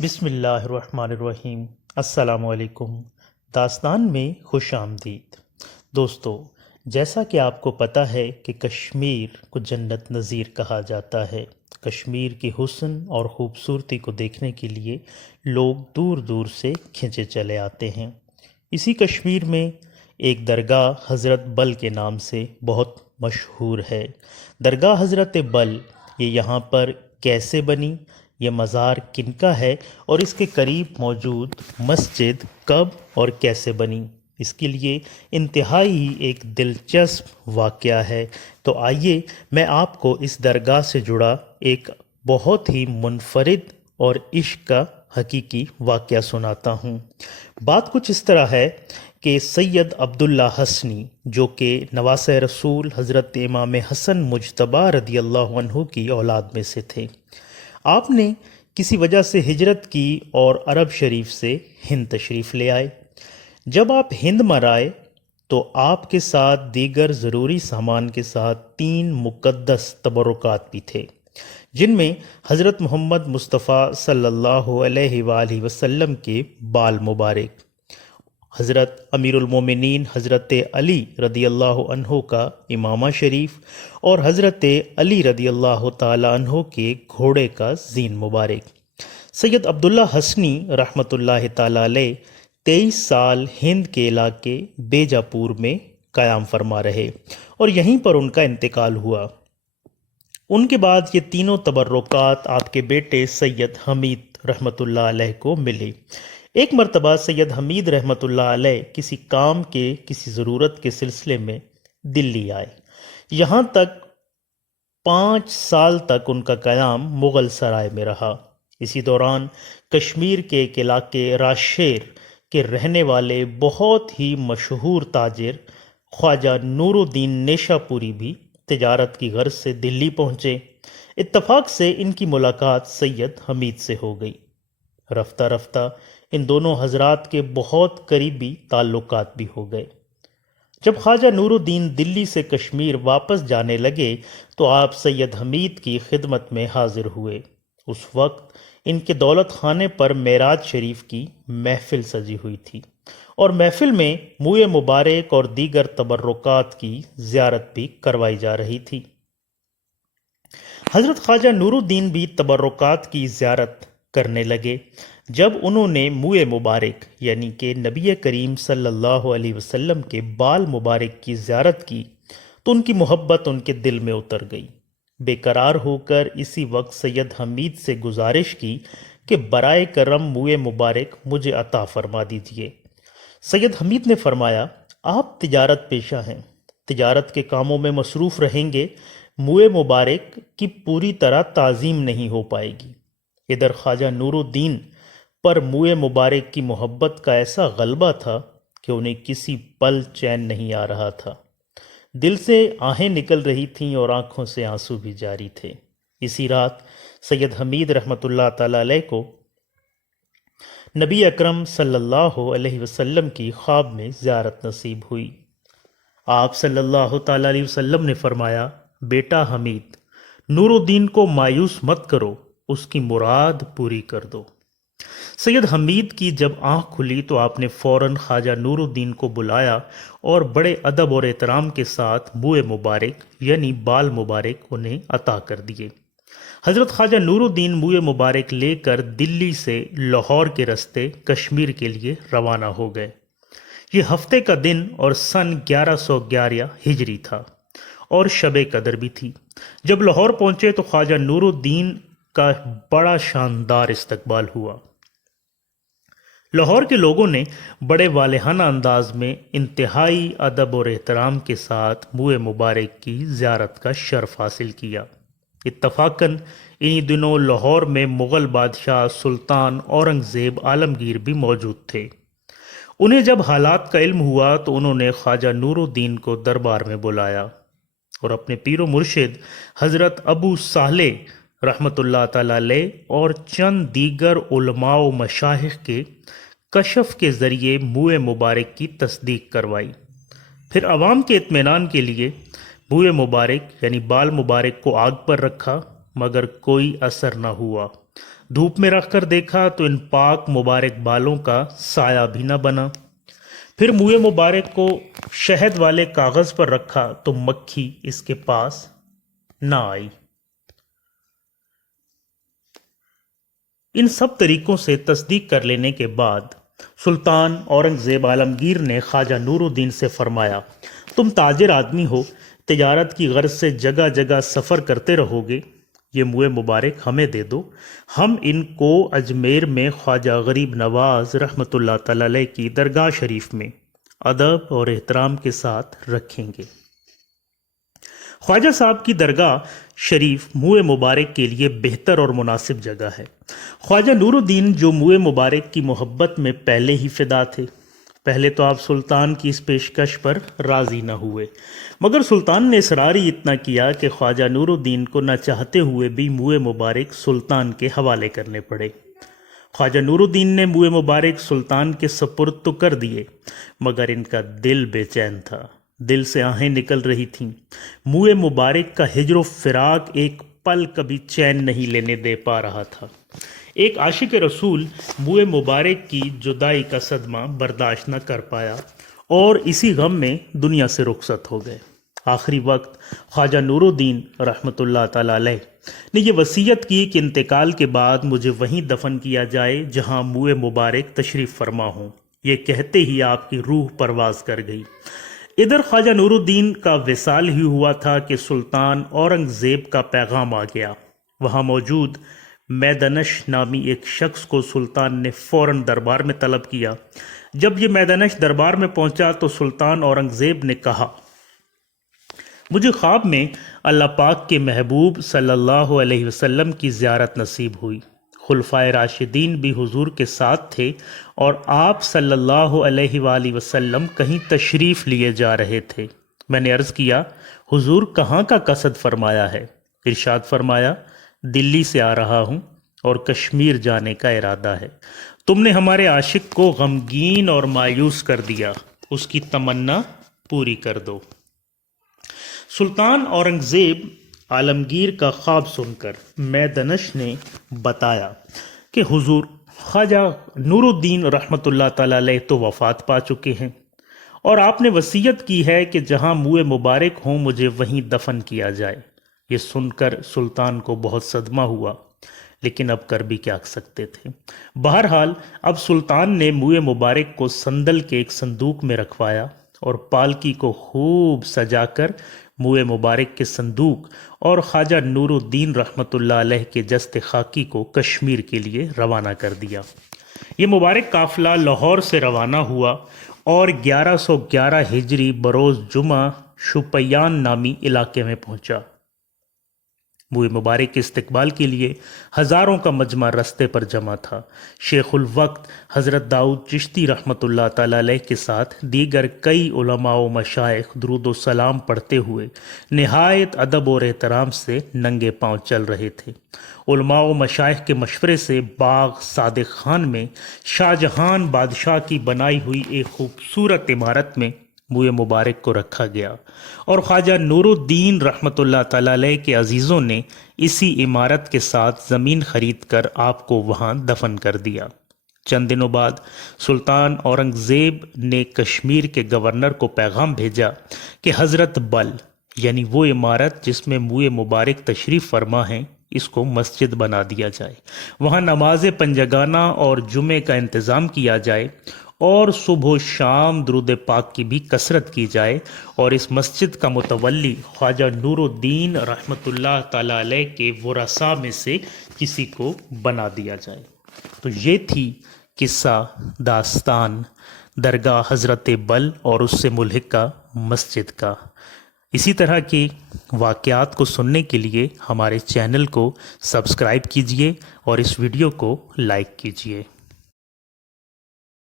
بسم اللہ الرحمن الرحیم۔ السلام علیکم۔ داستان میں خوش آمدید دوستو۔ جیسا کہ آپ کو پتہ ہے کہ کشمیر کو جنت نظیر کہا جاتا ہے۔ کشمیر کی حسن اور خوبصورتی کو دیکھنے کے لیے لوگ دور دور سے کھنچے چلے آتے ہیں۔ اسی کشمیر میں ایک درگاہ حضرت بل کے نام سے بہت مشہور ہے۔ درگاہ حضرت بل یہ یہاں پر کیسے بنی، یہ مزار کن کا ہے، اور اس کے قریب موجود مسجد کب اور کیسے بنی، اس کے لیے انتہائی ایک دلچسپ واقعہ ہے۔ تو آئیے میں آپ کو اس درگاہ سے جڑا ایک بہت ہی منفرد اور عشق کا حقیقی واقعہ سناتا ہوں۔ بات کچھ اس طرح ہے کہ سید عبداللہ حسنی جو کہ نواسۂ رسول حضرت امام حسن مجتبیٰ رضی اللہ عنہ کی اولاد میں سے تھے۔ آپ نے کسی وجہ سے ہجرت کی اور عرب شریف سے ہند تشریف لے آئے۔ جب آپ ہند مر آئے تو آپ کے ساتھ دیگر ضروری سامان کے ساتھ 3 مقدس تبرکات بھی تھے، جن میں حضرت محمد مصطفیٰ صلی اللہ علیہ وآلہ وسلم کے بال مبارک، حضرت امیر المومنین حضرت علی رضی اللہ عنہ کا امامہ شریف، اور حضرت علی رضی اللہ تعالی عنہ کے گھوڑے کا زین مبارک۔ سید عبداللہ حسنی رحمۃ اللہ تعالی علیہ 23 سال ہند کے علاقے بیجاپور میں قیام فرما رہے اور یہیں پر ان کا انتقال ہوا۔ ان کے بعد یہ تینوں تبرکات آپ کے بیٹے سید حمید رحمۃ اللہ علیہ کو ملے۔ ایک مرتبہ سید حمید رحمۃ اللہ علیہ کسی کام کے کسی ضرورت کے سلسلے میں دلی آئے۔ یہاں تک 5 سال تک ان کا قیام مغل سرائے میں رہا۔ اسی دوران کشمیر کے ایک علاقے راشیر کے رہنے والے بہت ہی مشہور تاجر خواجہ نور الدین نیشا پوری بھی تجارت کی غرض سے دلی پہنچے۔ اتفاق سے ان کی ملاقات سید حمید سے ہو گئی۔ رفتہ رفتہ ان دونوں حضرات کے بہت قریبی تعلقات بھی ہو گئے۔ جب خواجہ نور الدین دلی سے کشمیر واپس جانے لگے تو آپ سید حمید کی خدمت میں حاضر ہوئے۔ اس وقت ان کے دولت خانے پر معراج شریف کی محفل سجی ہوئی تھی اور محفل میں موئے مبارک اور دیگر تبرکات کی زیارت بھی کروائی جا رہی تھی۔ حضرت خواجہ نور الدین بھی تبرکات کی زیارت کرنے لگے۔ جب انہوں نے موئے مبارک یعنی کہ نبی کریم صلی اللہ علیہ وسلم کے بال مبارک کی زیارت کی تو ان کی محبت ان کے دل میں اتر گئی۔ بے قرار ہو کر اسی وقت سید حمید سے گزارش کی کہ برائے کرم موئے مبارک مجھے عطا فرما دیجیے۔ سید حمید نے فرمایا، آپ تجارت پیشہ ہیں، تجارت کے کاموں میں مصروف رہیں گے، موئے مبارک کی پوری طرح تعظیم نہیں ہو پائے گی۔ ادھر خواجہ نور الدین پر موئے مبارک کی محبت کا ایسا غلبہ تھا کہ انہیں کسی پل چین نہیں آ رہا تھا۔ دل سے آہیں نکل رہی تھیں اور آنکھوں سے آنسو بھی جاری تھے۔ اسی رات سید حمید رحمۃ اللہ تعالی علیہ کو نبی اکرم صلی اللہ علیہ وسلم کی خواب میں زیارت نصیب ہوئی۔ آپ صلی اللہ تعالی علیہ وسلم نے فرمایا، بیٹا حمید، نور الدین کو مایوس مت کرو، اس کی مراد پوری کر دو۔ سید حمید کی جب آنکھ کھلی تو آپ نے فوراً خواجہ نور الدین کو بلایا اور بڑے ادب اور احترام کے ساتھ موئے مبارک یعنی بال مبارک انہیں عطا کر دیے۔ حضرت خواجہ نور الدین موئے مبارک لے کر دلی سے لاہور کے رستے کشمیر کے لیے روانہ ہو گئے۔ یہ ہفتے کا دن اور سن 1111 ہجری تھا اور شب قدر بھی تھی۔ جب لاہور پہنچے تو خواجہ نور الدین کا بڑا شاندار استقبال ہوا۔ لاہور کے لوگوں نے بڑے والہانہ انداز میں انتہائی ادب اور احترام کے ساتھ موئے مبارک کی زیارت کا شرف حاصل کیا۔ اتفاقاً انہی دنوں لاہور میں مغل بادشاہ سلطان اورنگزیب عالمگیر بھی موجود تھے۔ انہیں جب حالات کا علم ہوا تو انہوں نے خواجہ نور الدین کو دربار میں بلایا اور اپنے پیر و مرشد حضرت ابو صالح رحمۃ اللہ تعالی علیہ اور چند دیگر علماء و مشائخ کے کشف کے ذریعے موئے مبارک کی تصدیق کروائی۔ پھر عوام کے اطمینان کے لیے موئے مبارک یعنی بال مبارک کو آگ پر رکھا، مگر کوئی اثر نہ ہوا۔ धूप में रख कर देखा तो इन पाक मुबारक बालों का साया भी न बना। फिर मुँह मुबारक को शहद वाले कागज़ पर रखा तो मक्खी इसके पास न आई। इन सब तरीकों से तस्दीक कर लेने के बाद सुल्तान औरंगज़ेब आलमगीर ने ख्वाजा नूरुद्दीन से फरमाया, तुम ताजिर आदमी हो, तिजारत की गर्ज से जगह जगह सफ़र करते रहोगे, ये मुँह मुबारक हमें दे दो, हम इनको अजमेर में ख्वाजा गरीब नवाज़ रहमतुल्लाह तआला अलैह की दरगाह शरीफ में अदब और एहतराम के साथ रखेंगे। ख्वाजा साहब की दरगाह शरीफ मुँह मुबारक के लिए बेहतर और मुनासिब जगह है। ख्वाजा नूरुद्दीन जो मुँह मुबारक की मोहब्बत में पहले ही फ़िदा थे, पहले तो आप सुल्तान की इस पेशकश पर राज़ी न हुए, मगर सुल्तान ने इसरार ही इतना किया कि ख्वाजा नूरुद्दीन को न चाहते हुए भी मुँह मुबारक सुल्तान के हवाले करने पड़े। ख्वाजा नूरुद्दीन ने मुँह मुबारक सुल्तान के सपुर्द तो कर दिए, मगर इनका दिल बेचैन था, दिल से आहें निकल रही थीं। मुँह मुबारक का हिज्र फिराक एक पल कभी चैन नहीं लेने दे पा रहा था। एक आशिक रसूल मुँह मुबारक की जुदाई का सदमा बर्दाश्त न कर पाया और इसी गम में दुनिया से रुखसत हो गए। आखिरी वक्त ख्वाजा नूरुद्दीन रहमतुल्लाह तआला अलैह ने यह वसीयत की कि इंतकाल के बाद मुझे वहीं दफन किया जाए जहां मुँह मुबारक तशरीफ़ फरमा हो। ये कहते ही आपकी रूह परवाज़ कर गई। इधर ख्वाजा नूरुद्दीन का विसाल ही हुआ था कि सुल्तान औरंगज़ेब का पैगाम आ गया। वहाँ मौजूद मैदनश नामी एक शख्स को सुल्तान ने फ़ौरन दरबार में तलब किया। जब ये मैदनश दरबार में पहुंचा तो सुल्तान औरंगज़ेब ने कहा, मुझे ख्वाब में अल्लाह पाक के महबूब सल्लल्लाहु अलैहि वसल्लम की ज़ियारत नसीब हुई। खुलफाए राशिदीन भी हुजूर के साथ थे और आप सल्लल्लाहु अलैहि वसल्लम कहीं तशरीफ़ लिए जा रहे थे। मैंने अर्ज़ किया, हुजूर कहाँ का कसद फरमाया है? इरशाद फरमाया, दिल्ली से आ रहा हूँ और कश्मीर जाने का इरादा है। तुमने हमारे आशिक को गमगीन और मायूस कर दिया, उसकी तमन्ना पूरी कर दो। सुल्तान औरंगज़ेब आलमगीर का ख्वाब सुनकर मैदनश ने बताया कि हुजूर ख्वाजा नूरुद्दीन रहमतुल्लाह तआला अलैह तो वफ़ात पा चुके हैं और आपने वसीयत की है कि जहां मुँह मुबारक हों मुझे वहीं दफन किया जाए। ये सुनकर सुल्तान को बहुत सदमा हुआ, लेकिन अब कर भी क्या सकते थे। बहरहाल अब सुल्तान ने मुँह मुबारक को संदल के एक संदूक में रखवाया और पालकी को खूब सजाकर मुँह मुबारक के संदूक और ख्वाजा नूरुद्दीन रहमतुल्लाह अलैह के जस्त खाकी को कश्मीर के लिए रवाना कर दिया। ये मुबारक काफ़िला लाहौर से रवाना हुआ और 1111 हिजरी बरोज़ जुमा शुपयान नामी इलाके में पहुंचा। मुँह मुबारक के इस्तकबाल के लिए हज़ारों का मजमा रस्ते पर जमा था। शेखुल वक्त हज़रत दाऊद चिश्ती रहमतुल्लाह तआला अलैह के साथ दीगर कई उलमा व मशाइख दुरूद व सलाम पढ़ते हुए निहायत अदब और एहतराम से नंगे पाँव चल रहे थे। उलमा व मशाइख के मशवरे से बाग सादिक खान में शाहजहान बादशाह की बनाई हुई एक खूबसूरत इमारत में मुँह मुबारक को रखा गया और ख्वाजा नूरुद्दीन रहमतुल्लाह तआला अलैह के अजीज़ों ने इसी इमारत के साथ ज़मीन खरीद कर आपको वहाँ दफन कर दिया। चंद दिनों बाद सुल्तान औरंगज़ेब ने कश्मीर के गवर्नर को पैगाम भेजा कि हज़रत बल यानी वो इमारत जिसमें मुँह मुबारक तशरीफ़ फरमा हैं, इसको मस्जिद बना दिया जाए, वहाँ नमाज पंजगाना और जुमे का इंतज़ाम किया जाए और सुबह शाम दुरूद पाक की भी कसरत की जाए और इस मस्जिद का मुतवल्ली ख्वाजा नूरुद्दीन रहमतुल्लाह तआला अलैह के वरसा में से किसी को बना दिया जाए। तो ये थी किस्सा दास्तान दरगाह हज़रत बल और उससे मुल्हिका मस्जिद का। इसी तरह के वाक़यात को सुनने के लिए हमारे चैनल को सब्सक्राइब कीजिए और इस वीडियो को लाइक कीजिए।